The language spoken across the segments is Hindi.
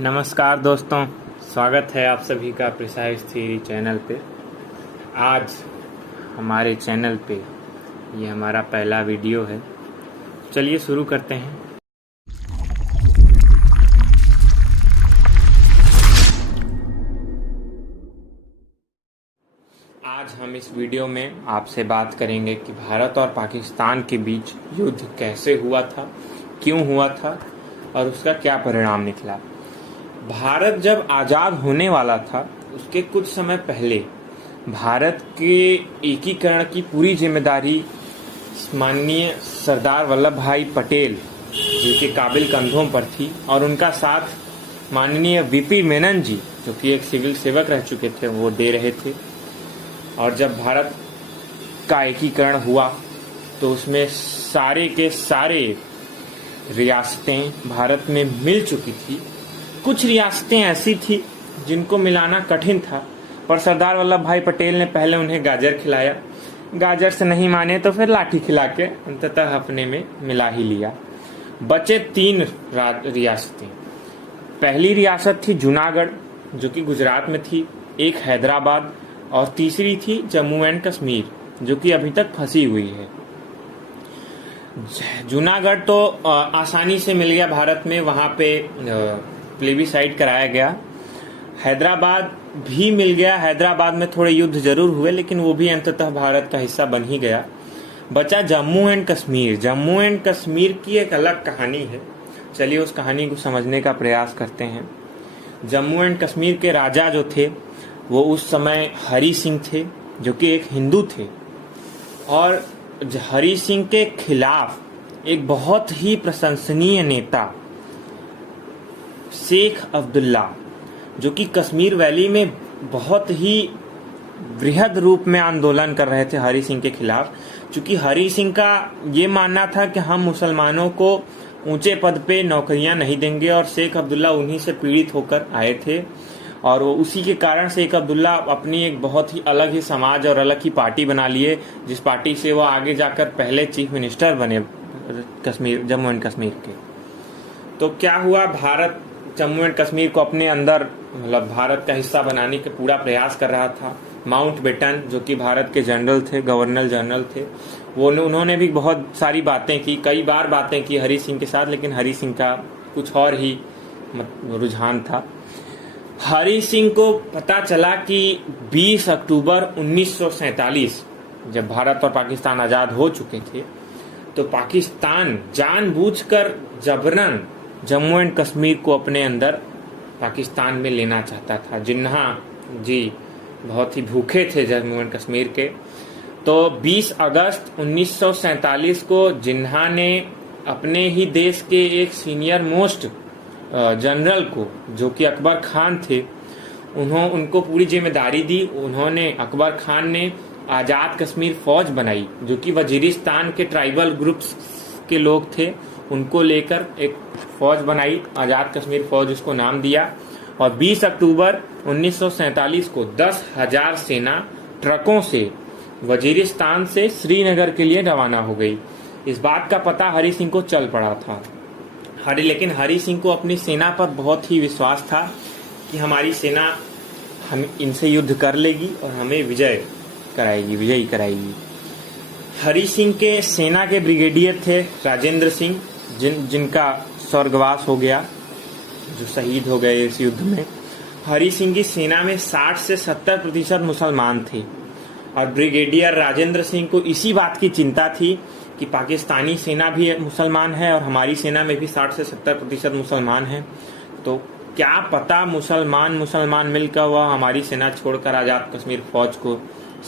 नमस्कार दोस्तों, स्वागत है आप सभी का प्रिसाइज थ्योरी चैनल पे। आज हमारे चैनल पे ये हमारा पहला वीडियो है। चलिए शुरू करते हैं। आज हम इस वीडियो में आपसे बात करेंगे कि भारत और पाकिस्तान के बीच युद्ध कैसे हुआ था, क्यों हुआ था और उसका क्या परिणाम निकला। भारत जब आज़ाद होने वाला था उसके कुछ समय पहले भारत के एकीकरण की पूरी जिम्मेदारी माननीय सरदार वल्लभ भाई पटेल जी के काबिल कंधों पर थी और उनका साथ माननीय वीपी मेनन जी, जो कि एक सिविल सेवक रह चुके थे, वो दे रहे थे। और जब भारत का एकीकरण हुआ तो उसमें सारे के सारे रियासतें भारत में मिल चुकी थी। कुछ रियासतें ऐसी थी जिनको मिलाना कठिन था, पर सरदार वल्लभ भाई पटेल ने पहले उन्हें गाजर खिलाया, गाजर से नहीं माने तो फिर लाठी खिला के अंततः अपने में मिला ही लिया। बचे तीन रियासतें। पहली रियासत थी जूनागढ़, जो कि गुजरात में थी, एक हैदराबाद और तीसरी थी जम्मू एंड कश्मीर, जो कि अभी तक फंसी हुई है। जूनागढ़ तो आसानी से मिल गया भारत में, वहां पे प्लेबिसाइड कराया गया। हैदराबाद भी मिल गया, हैदराबाद में थोड़े युद्ध जरूर हुए लेकिन वो भी अंततः भारत का हिस्सा बन ही गया। बचा जम्मू एंड कश्मीर। जम्मू एंड कश्मीर की एक अलग कहानी है, चलिए उस कहानी को समझने का प्रयास करते हैं। जम्मू एंड कश्मीर के राजा जो थे वो उस समय हरि सिंह थे, जो कि एक हिंदू थे, और हरि सिंह के खिलाफ एक बहुत ही प्रशंसनीय नेता शेख अब्दुल्ला, जो कि कश्मीर वैली में बहुत ही बृहद रूप में आंदोलन कर रहे थे हरि सिंह के खिलाफ। क्योंकि हरि सिंह का ये मानना था कि हम मुसलमानों को ऊंचे पद पे नौकरियां नहीं देंगे, और शेख अब्दुल्ला उन्हीं से पीड़ित होकर आए थे। और वो उसी के कारण शेख अब्दुल्ला अपनी एक बहुत ही अलग ही समाज और अलग ही पार्टी बना लिए, जिस पार्टी से वो आगे जाकर पहले चीफ मिनिस्टर बने जम्मू एंड कश्मीर के। तो क्या हुआ, भारत जम्मू एंड कश्मीर को अपने अंदर मतलब भारत का हिस्सा बनाने का पूरा प्रयास कर रहा था। माउंटबेटन, जो कि भारत के जनरल थे, गवर्नर जनरल थे, उन्होंने भी बहुत सारी बातें की, कई बार बातें की हरि सिंह के साथ, लेकिन हरि सिंह का कुछ और ही रुझान था। हरि सिंह को पता चला कि 20 अक्टूबर 1947 जब भारत और पाकिस्तान आजाद हो चुके थे, तो पाकिस्तान जानबूझकर जबरन जम्मू एंड कश्मीर को अपने अंदर पाकिस्तान में लेना चाहता था। जिन्ना जी बहुत ही भूखे थे जम्मू एंड कश्मीर के। तो 20 अगस्त 1947 को जिन्ना ने अपने ही देश के एक सीनियर मोस्ट जनरल को, जो कि अकबर खान थे, उनको पूरी जिम्मेदारी दी। उन्होंने, अकबर खान ने आज़ाद कश्मीर फौज बनाई, जो कि वजीरिस्तान के ट्राइबल ग्रुप्स के लोग थे, उनको लेकर एक फौज बनाई, आज़ाद कश्मीर फौज उसको नाम दिया। और 20 अक्टूबर 1947 को 10,000 सेना ट्रकों से वजीरिस्तान से श्रीनगर के लिए रवाना हो गई। इस बात का पता हरि सिंह को चल पड़ा था। लेकिन हरि सिंह को अपनी सेना पर बहुत ही विश्वास था कि हमारी सेना हम इनसे युद्ध कर लेगी और हमें विजयी कराएगी। हरि सिंह के सेना के ब्रिगेडियर थे राजेंद्र सिंह, जिनका स्वर्गवास हो गया, जो शहीद हो गए इस युद्ध में। हरि सिंह की सेना में 60 से 70% मुसलमान थे, और ब्रिगेडियर राजेंद्र सिंह को इसी बात की चिंता थी कि पाकिस्तानी सेना भी मुसलमान है और हमारी सेना में भी 60 से 70% मुसलमान हैं, तो क्या पता मुसलमान मिलकर वह हमारी सेना छोड़कर आज़ाद कश्मीर फौज को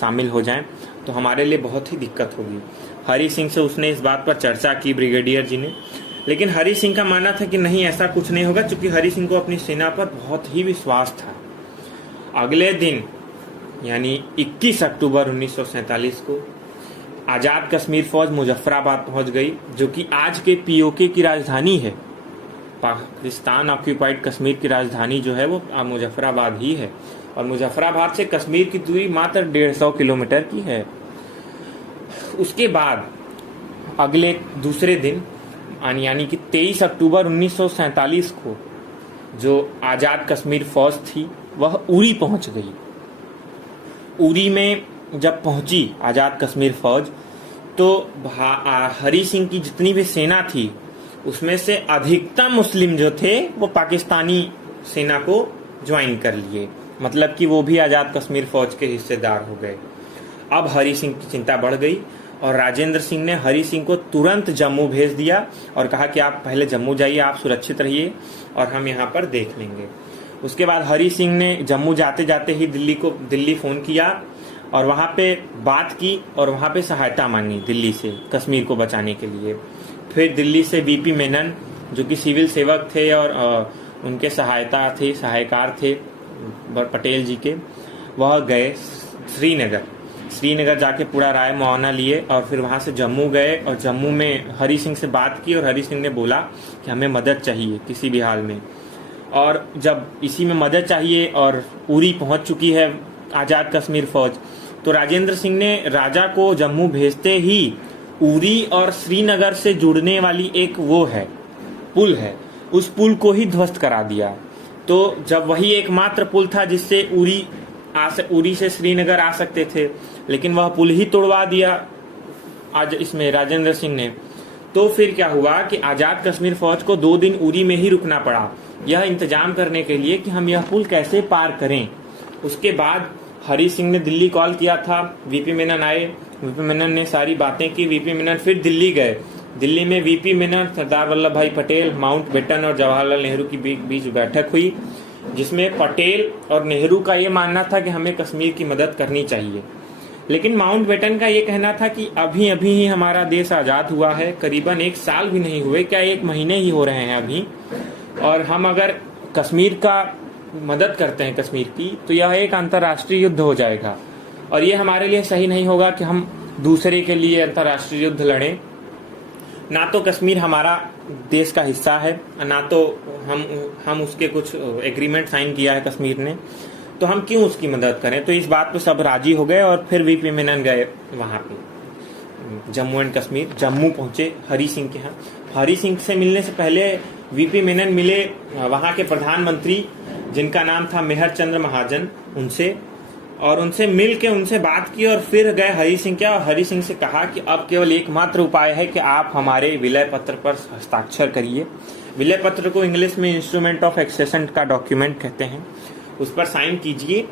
शामिल हो जाएं, तो हमारे लिए बहुत ही दिक्कत होगी। हरि सिंह से उसने इस बात पर चर्चा की, ब्रिगेडियर जी ने। लेकिन हरि सिंह का मानना था कि नहीं, ऐसा कुछ नहीं होगा, क्योंकि हरि सिंह को अपनी सेना पर बहुत ही विश्वास था। अगले दिन यानी 21 अक्टूबर 1947 को आज़ाद कश्मीर फौज मुजफ्फराबाद पहुंच गई, जो कि आज के पीओके की राजधानी है। पाकिस्तान ऑक्यूपाइड कश्मीर की राजधानी जो है वो मुजफ्फराबाद ही है, और मुजफ्फराबाद से कश्मीर की दूरी मात्र 150 किलोमीटर की है। उसके बाद अगले दूसरे दिन यानी कि 23 अक्टूबर 1947 को जो आज़ाद कश्मीर फौज थी वह उरी पहुंच गई। उरी में जब पहुंची आज़ाद कश्मीर फौज तो हरी सिंह की जितनी भी सेना थी उसमें से अधिकतम मुस्लिम जो थे वो पाकिस्तानी सेना को ज्वाइन कर लिए, मतलब कि वो भी आज़ाद कश्मीर फौज के हिस्सेदार हो गए। अब हरी सिंह की चिंता बढ़ गई और राजेंद्र सिंह ने हरी सिंह को तुरंत जम्मू भेज दिया और कहा कि आप पहले जम्मू जाइए, आप सुरक्षित रहिए और हम यहाँ पर देख लेंगे। उसके बाद हरी सिंह ने जम्मू जाते जाते ही दिल्ली फ़ोन किया और वहाँ पे बात की और वहाँ पे सहायता मांगी दिल्ली से कश्मीर को बचाने के लिए। फिर दिल्ली से वीपी मेनन जो कि सिविल सेवक थे और उनके सहायकार थे पटेल जी के, वह गए श्रीनगर जाके पूरा राय मुआवना लिए और फिर वहाँ से जम्मू गए और जम्मू में हरी सिंह से बात की और हरी सिंह ने बोला कि हमें मदद चाहिए किसी भी हाल में। और जब इसी में मदद चाहिए और उरी पहुँच चुकी है आज़ाद कश्मीर फौज, तो राजेंद्र सिंह ने राजा को जम्मू भेजते ही उरी और श्रीनगर से जुड़ने वाली एक पुल है, उस पुल को ही ध्वस्त करा दिया। तो जब वही एकमात्र पुल था जिससे उरी से श्रीनगर आ सकते थे, लेकिन वह पुल ही तोड़वा दिया आज इसमें राजेंद्र सिंह ने। तो फिर क्या हुआ कि आज़ाद कश्मीर फौज को 2 दिन उरी में ही रुकना पड़ा, यह इंतजाम करने के लिए कि हम यह पुल कैसे पार करें। उसके बाद हरी सिंह ने दिल्ली कॉल किया था, वीपी मेनन आए, वीपी मेनन ने सारी बातें की। वीपी मेनन फिर दिल्ली गए। दिल्ली में वीपी मेनन, सरदार वल्लभ भाई पटेल, माउंटबेटन और जवाहरलाल नेहरू की बीच बैठक हुई, जिसमें पटेल और नेहरू का ये मानना था कि हमें कश्मीर की मदद करनी चाहिए, लेकिन माउंटबेटन का ये कहना था कि अभी अभी ही हमारा देश आज़ाद हुआ है, करीबन 1 साल भी नहीं हुए, क्या 1 महीने ही हो रहे हैं अभी, और हम अगर कश्मीर का मदद करते हैं कश्मीर की तो यह एक अंतर्राष्ट्रीय युद्ध हो जाएगा और ये हमारे लिए सही नहीं होगा कि हम दूसरे के लिए अंतर्राष्ट्रीय युद्ध लड़ें। ना तो कश्मीर हमारा देश का हिस्सा है, ना तो हम उसके कुछ एग्रीमेंट साइन किया है कश्मीर ने, तो हम क्यों उसकी मदद करें। तो इस बात पे सब राजी हो गए और फिर वीपी मेनन गए वहाँ पे जम्मू एंड कश्मीर। जम्मू पहुंचे हरी सिंह के यहाँ। हरी सिंह से मिलने से पहले वीपी मेनन मिले वहाँ के प्रधानमंत्री जिनका नाम था मेहर चंद्र महाजन, उनसे मिल के उनसे बात की और फिर गए हरी सिंह के। और हरी सिंह से कहा कि अब केवल एकमात्र उपाय है कि आप हमारे विलय पत्र पर हस्ताक्षर करिए। विलय पत्र को इंग्लिश में इंस्ट्रूमेंट ऑफ एक्सेशन का डॉक्यूमेंट कहते हैं। उस पर साइन कीजिए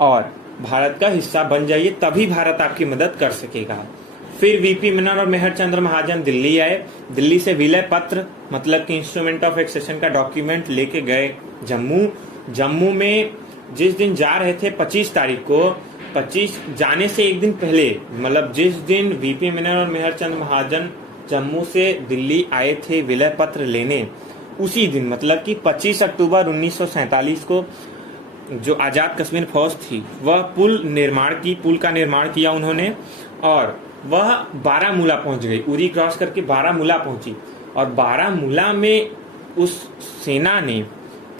और भारत का हिस्सा बन जाइए, तभी भारत आपकी मदद कर सकेगा। फिर वीपी मेनन और मेहर चंद्र महाजन दिल्ली आए। दिल्ली से विलय पत्र मतलब कि इंस्ट्रूमेंट ऑफ एक्सेशन का डॉक्यूमेंट लेके गए जम्मू में जिस दिन जा रहे थे 25 तारीख को, 25 जाने से एक दिन पहले, मतलब जिस दिन वीपी मेनन और मेहर चंद्र महाजन जम्मू से दिल्ली आए थे विलय पत्र लेने, उसी दिन मतलब कि 25 अक्टूबर 1947 को जो आज़ाद कश्मीर फौज थी वह पुल का निर्माण किया उन्होंने और वह बारामूला पहुंच गई। उरी क्रॉस करके बारामूला पहुंची और बारामूला में उस सेना ने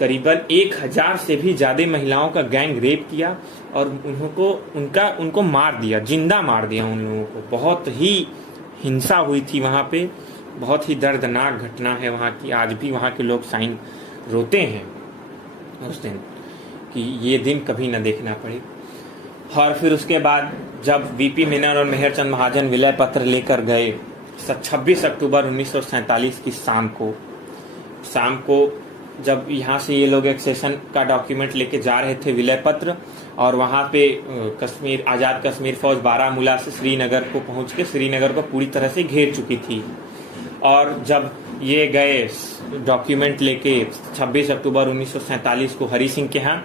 करीबन 1000 से भी ज्यादा महिलाओं का गैंग रेप किया और उनको मार दिया, जिंदा मार दिया उन लोगों को। बहुत ही हिंसा हुई थी वहाँ पे, बहुत ही दर्दनाक घटना है वहाँ की। आज भी वहाँ के लोग रोते हैं उस दिन कि ये दिन कभी न देखना पड़े। और फिर उसके बाद जब वीपी मेनन और मेहर चंद महाजन विलय पत्र लेकर गए 26 अक्टूबर 1947 की शाम को जब यहाँ से ये लोग एक्सेशन का डॉक्यूमेंट लेके जा रहे थे विलय पत्र, और वहाँ पे आज़ाद कश्मीर फौज बारामूला से श्रीनगर को पहुँच के श्रीनगर को पूरी तरह से घेर चुकी थी। और जब ये गए डॉक्यूमेंट लेके 26 अक्टूबर 1947 को हरी सिंह के यहाँ,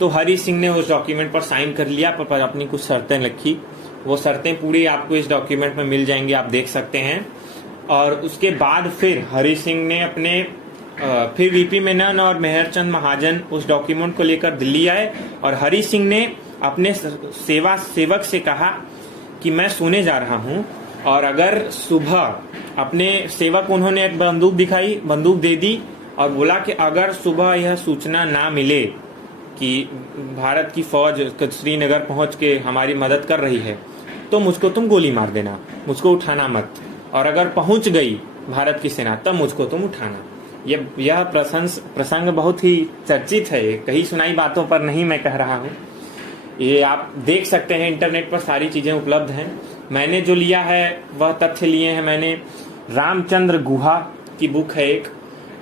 तो हरी सिंह ने उस डॉक्यूमेंट पर साइन कर लिया, पर अपनी कुछ शर्तें रखी। वो शर्तें पूरी आपको इस डॉक्यूमेंट में मिल जाएंगी, आप देख सकते हैं। और उसके बाद फिर हरी सिंह ने फिर वीपी मेनन और मेहर चंद महाजन उस डॉक्यूमेंट को लेकर दिल्ली आए और हरी सिंह ने अपने सेवक से कहा कि मैं सोने जा रहा हूं, और अगर सुबह अपने सेवक उन्होंने एक बंदूक दिखाई, बंदूक दे दी और बोला कि अगर सुबह यह सूचना ना मिले कि भारत की फौज श्रीनगर पहुंच के हमारी मदद कर रही है तो मुझको तुम गोली मार देना, मुझको उठाना मत, और अगर पहुंच गई भारत की सेना तब मुझको तुम उठाना। यह प्रसंग बहुत ही चर्चित है, कहीं सुनाई बातों पर नहीं मैं कह रहा हूँ। ये आप देख सकते हैं, इंटरनेट पर सारी चीजें उपलब्ध हैं। मैंने जो लिया है वह तथ्य लिए हैं मैंने रामचंद्र गुहा की बुक है एक,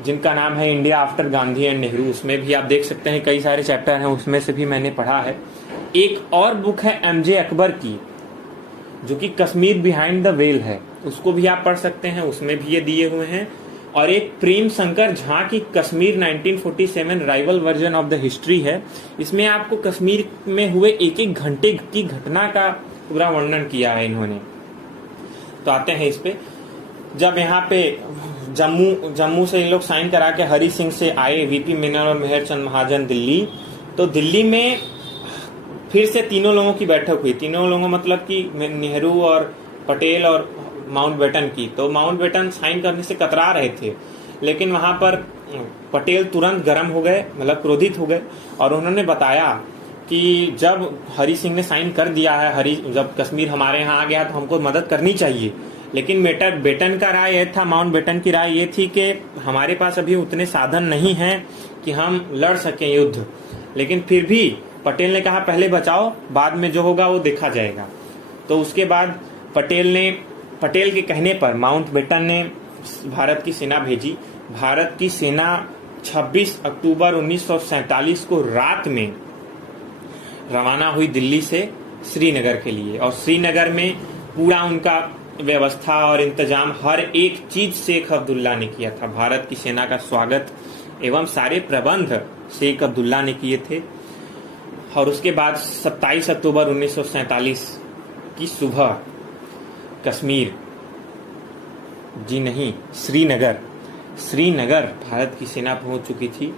जिनका नाम है India after Gandhi and Nehru. उसमें भी आप देख सकते हैं कई सारे चैप्टर हैं, उसमें से भी मैंने पढ़ा है। एक और बुक है एमजे अकबर की, जो कि कश्मीर बिहाइंड द वेल है, उसको भी आप पढ़ सकते हैं, उसमें भी ये दिए हुए हैं। और एक प्रेम शंकर झा की Kashmir 1947 rival version of the history है। इसमें आपको कश्मीर में हुए एक एक घंटे की घटना का पूरा वर्णन किया है इन्होंने। तो आते हैं इस पे। जब यहाँ पे जम्मू से इन लोग साइन करा के हरि सिंह से आए वीपी मीनन और मेहरचंद महाजन दिल्ली, तो दिल्ली में फिर से तीनों लोगों की बैठक हुई। तीनों लोगों मतलब कि नेहरू और पटेल और माउंटबेटन की। तो माउंटबेटन साइन करने से कतरा रहे थे, लेकिन वहां पर पटेल तुरंत गर्म हो गए, मतलब क्रोधित हो गए, और उन्होंने बताया कि जब हरि सिंह ने साइन कर दिया है, जब कश्मीर हमारे यहाँ आ गया तो हमको मदद करनी चाहिए। लेकिन बेटन का राय यह था, माउंटबेटन की राय ये थी कि हमारे पास अभी उतने साधन नहीं हैं कि हम लड़ सकें युद्ध। लेकिन फिर भी पटेल ने कहा पहले बचाओ, बाद में जो होगा वो देखा जाएगा। तो उसके बाद पटेल के कहने पर माउंटबेटन ने भारत की सेना भेजी। भारत की सेना 26 अक्टूबर 1947 को रात में रवाना हुई दिल्ली से श्रीनगर के लिए, और श्रीनगर में पूरा उनका व्यवस्था और इंतजाम हर एक चीज शेख अब्दुल्ला ने किया था। भारत की सेना का स्वागत एवं सारे प्रबंध शेख अब्दुल्ला ने किए थे। और उसके बाद 27 अक्टूबर 1947 की सुबह कश्मीर, जी नहीं, श्रीनगर भारत की सेना पहुंच चुकी थी।